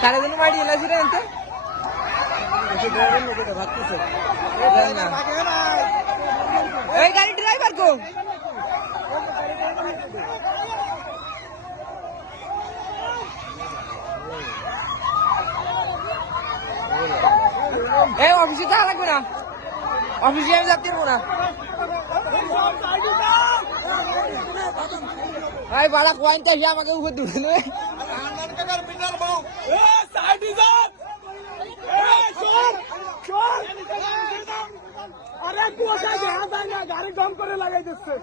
সারাদিন বাড়ি এলাছি রে এনতে এই গাড়ি ড্রাইভার কো এই অফিসে যাওয়া লাগবে না অফিসে আমি যাতে পারবো না ভাই বাড়া পয়েন্ট আসে আমাকে উপর দুটো নেবে গাড়ি দম করে লাগাই দিচ্ছে